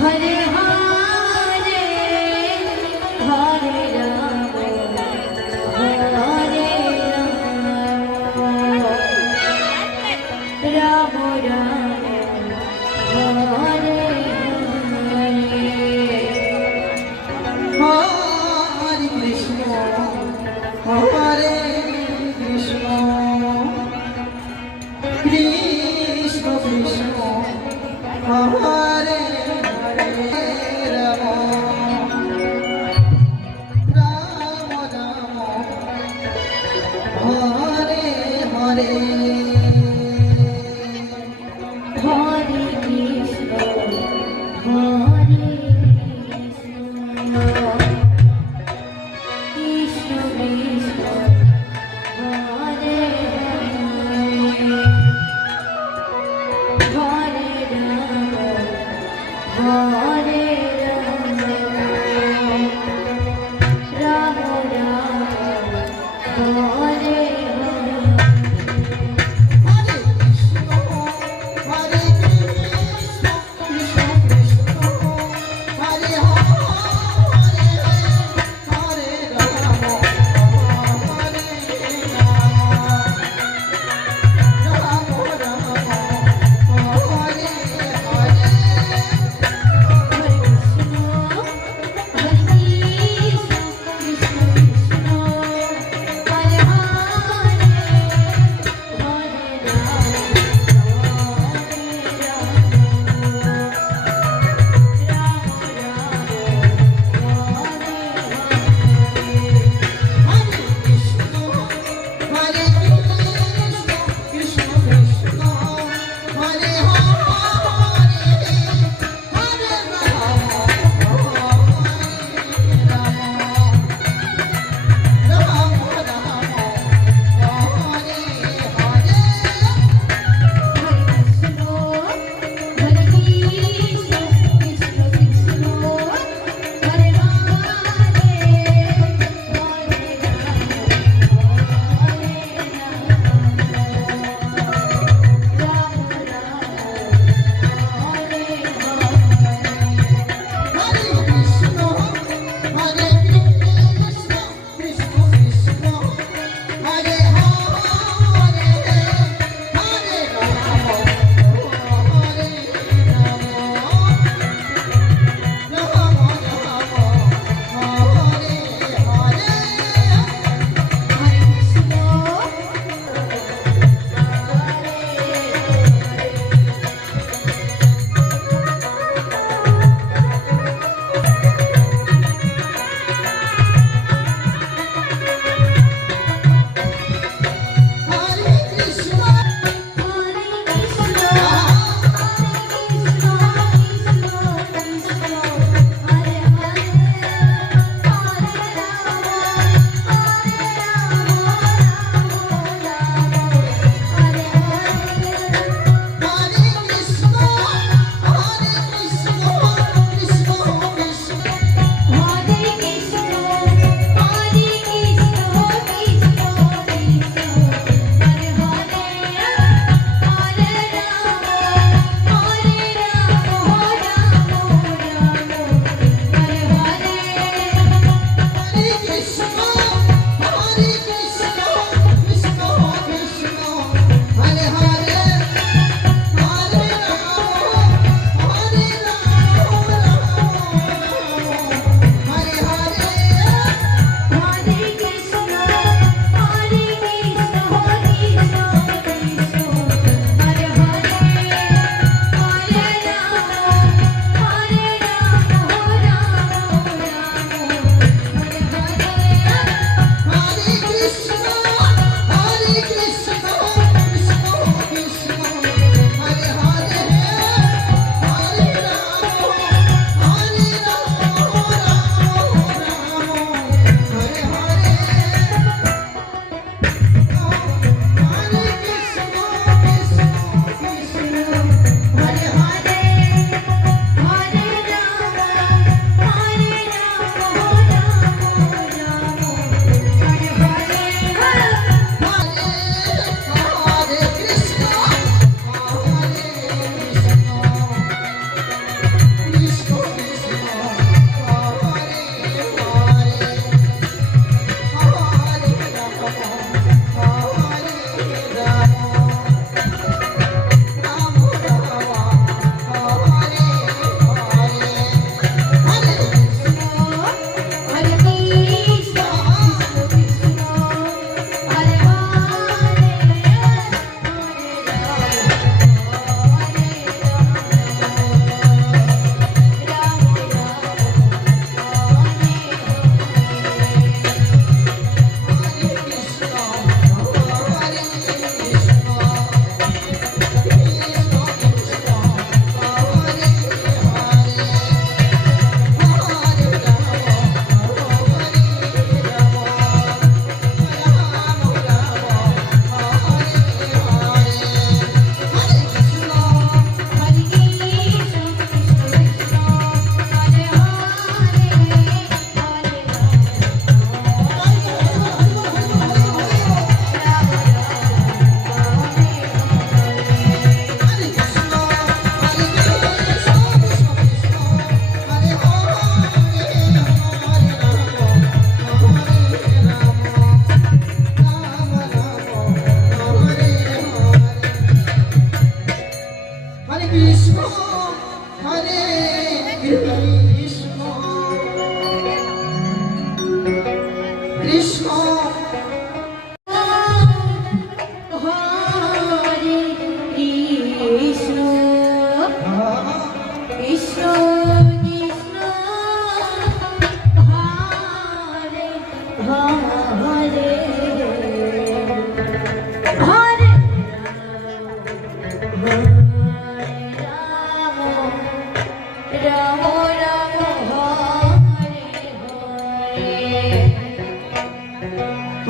Hare